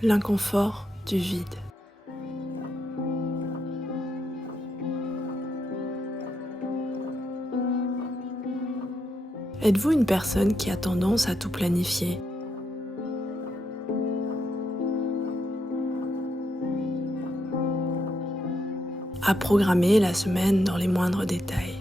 l'inconfort du vide. Êtes-vous une personne qui a tendance à tout planifier ? À programmer la semaine dans les moindres détails.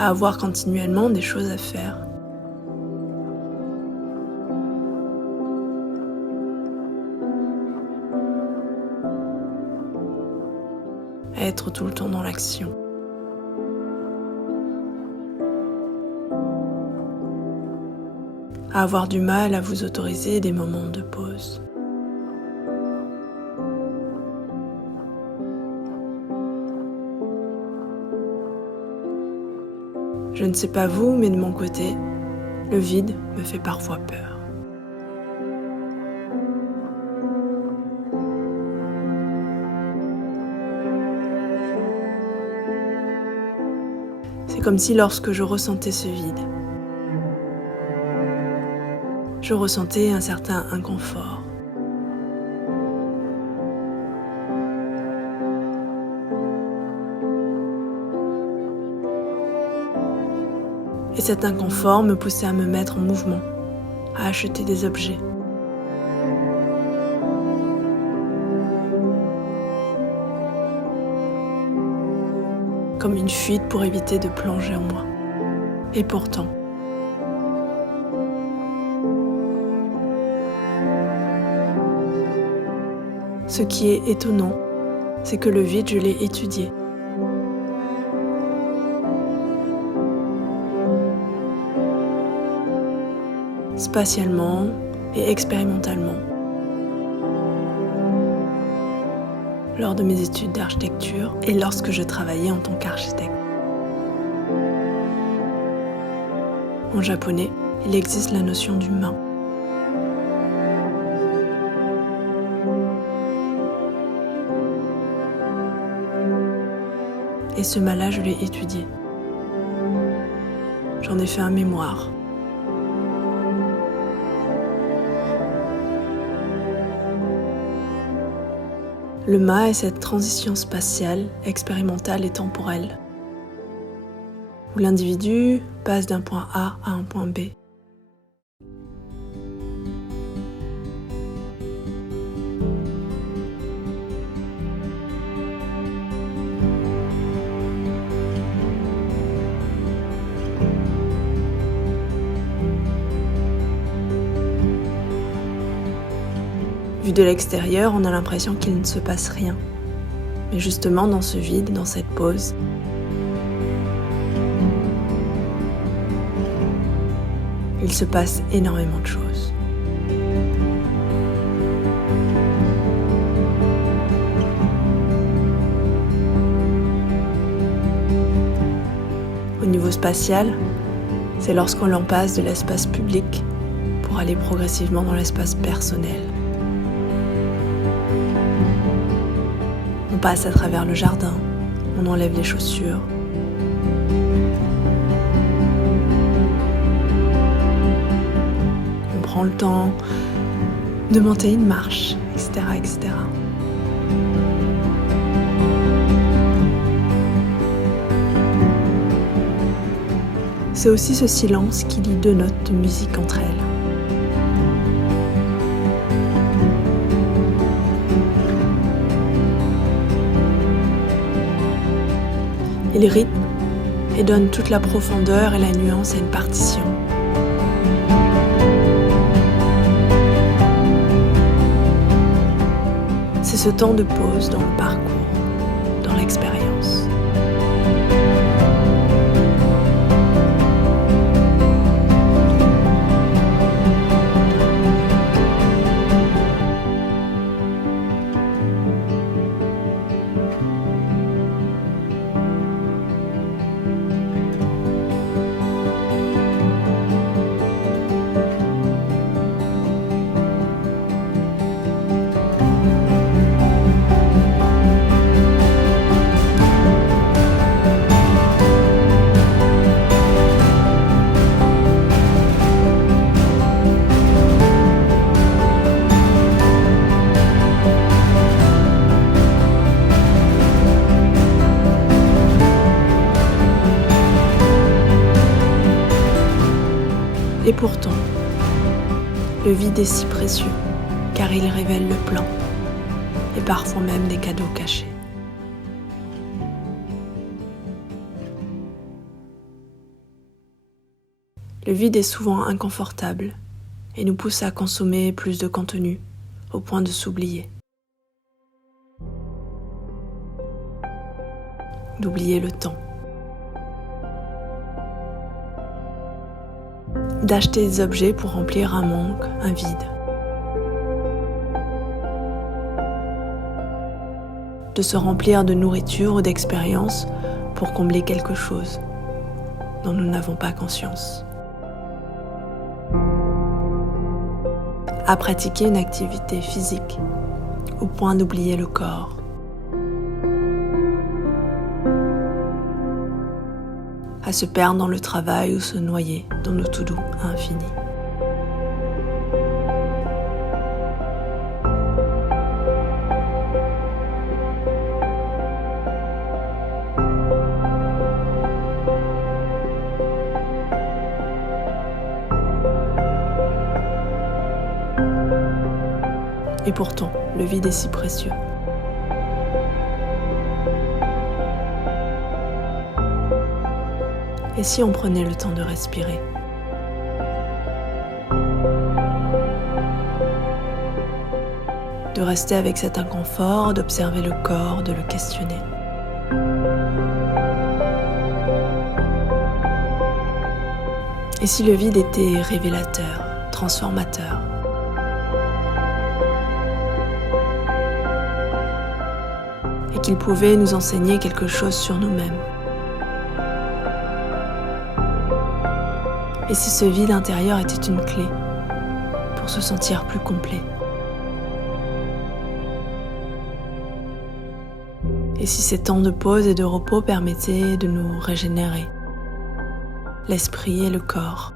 À avoir continuellement des choses à faire. À être tout le temps dans l'action. À avoir du mal à vous autoriser des moments de pause. Je ne sais pas vous, mais de mon côté, le vide me fait parfois peur. C'est comme si lorsque je ressentais ce vide, je ressentais un certain inconfort. Et cet inconfort me poussait à me mettre en mouvement, à acheter des objets. Comme une fuite pour éviter de plonger en moi. Et pourtant, ce qui est étonnant, c'est que le vide, je l'ai étudié. Spatialement et expérimentalement. Lors de mes études d'architecture et lorsque je travaillais en tant qu'architecte. En japonais, il existe la notion du ma. Et ce ma-là, je l'ai étudié. J'en ai fait un mémoire. Le ma est cette transition spatiale, expérimentale et temporelle, où l'individu passe d'un point A à un point B. Vu de l'extérieur, on a l'impression qu'il ne se passe rien. Mais justement, dans ce vide, dans cette pause, il se passe énormément de choses. Au niveau spatial, c'est lorsqu'on l'en passe de l'espace public pour aller progressivement dans l'espace personnel. On passe à travers le jardin, on enlève les chaussures. On prend le temps de monter une marche, etc., etc. C'est aussi ce silence qui lie deux notes de musique entre elles. Il rythme et donne toute la profondeur et la nuance à une partition. C'est ce temps de pause dans le parcours, dans l'expérience. Et pourtant, le vide est si précieux, car il révèle le plan, et parfois même des cadeaux cachés. Le vide est souvent inconfortable et nous pousse à consommer plus de contenu au point de s'oublier. D'oublier le temps. D'acheter des objets pour remplir un manque, un vide. De se remplir de nourriture ou d'expériences pour combler quelque chose dont nous n'avons pas conscience. À pratiquer une activité physique au point d'oublier le corps. À se perdre dans le travail ou se noyer dans nos to-do infinis. Et pourtant, le vide est si précieux. Et si on prenait le temps de respirer ? De rester avec cet inconfort, d'observer le corps, de le questionner. Et si le vide était révélateur, transformateur ? Et qu'il pouvait nous enseigner quelque chose sur nous-mêmes. Et si ce vide intérieur était une clé pour se sentir plus complet? Et si ces temps de pause et de repos permettaient de nous régénérer, l'esprit et le corps?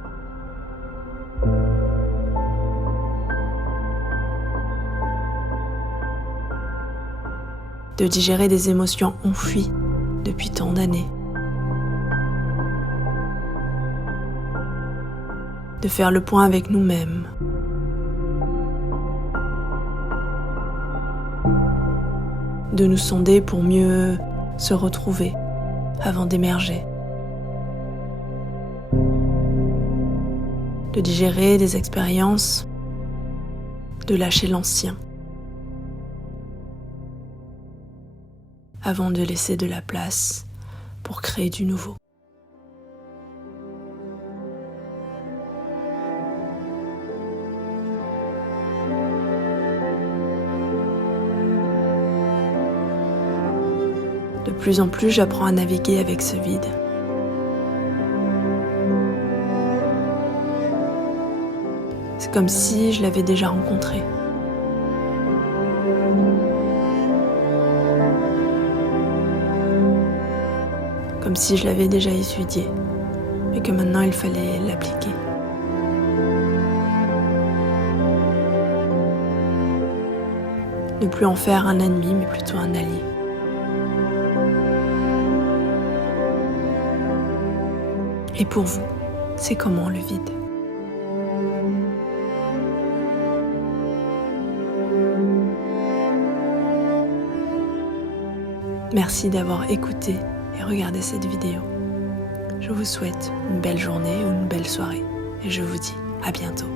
De digérer des émotions enfuies depuis tant d'années. De faire le point avec nous-mêmes. De nous sonder pour mieux se retrouver avant d'émerger. De digérer des expériences, de lâcher l'ancien, avant de laisser de la place pour créer du nouveau. De plus en plus, j'apprends à naviguer avec ce vide. C'est comme si je l'avais déjà rencontré. Comme si je l'avais déjà étudié, et que maintenant il fallait l'appliquer. Ne plus en faire un ennemi, mais plutôt un allié. Et pour vous, c'est comment le vide ? Merci d'avoir écouté et regardé cette vidéo. Je vous souhaite une belle journée ou une belle soirée et je vous dis à bientôt.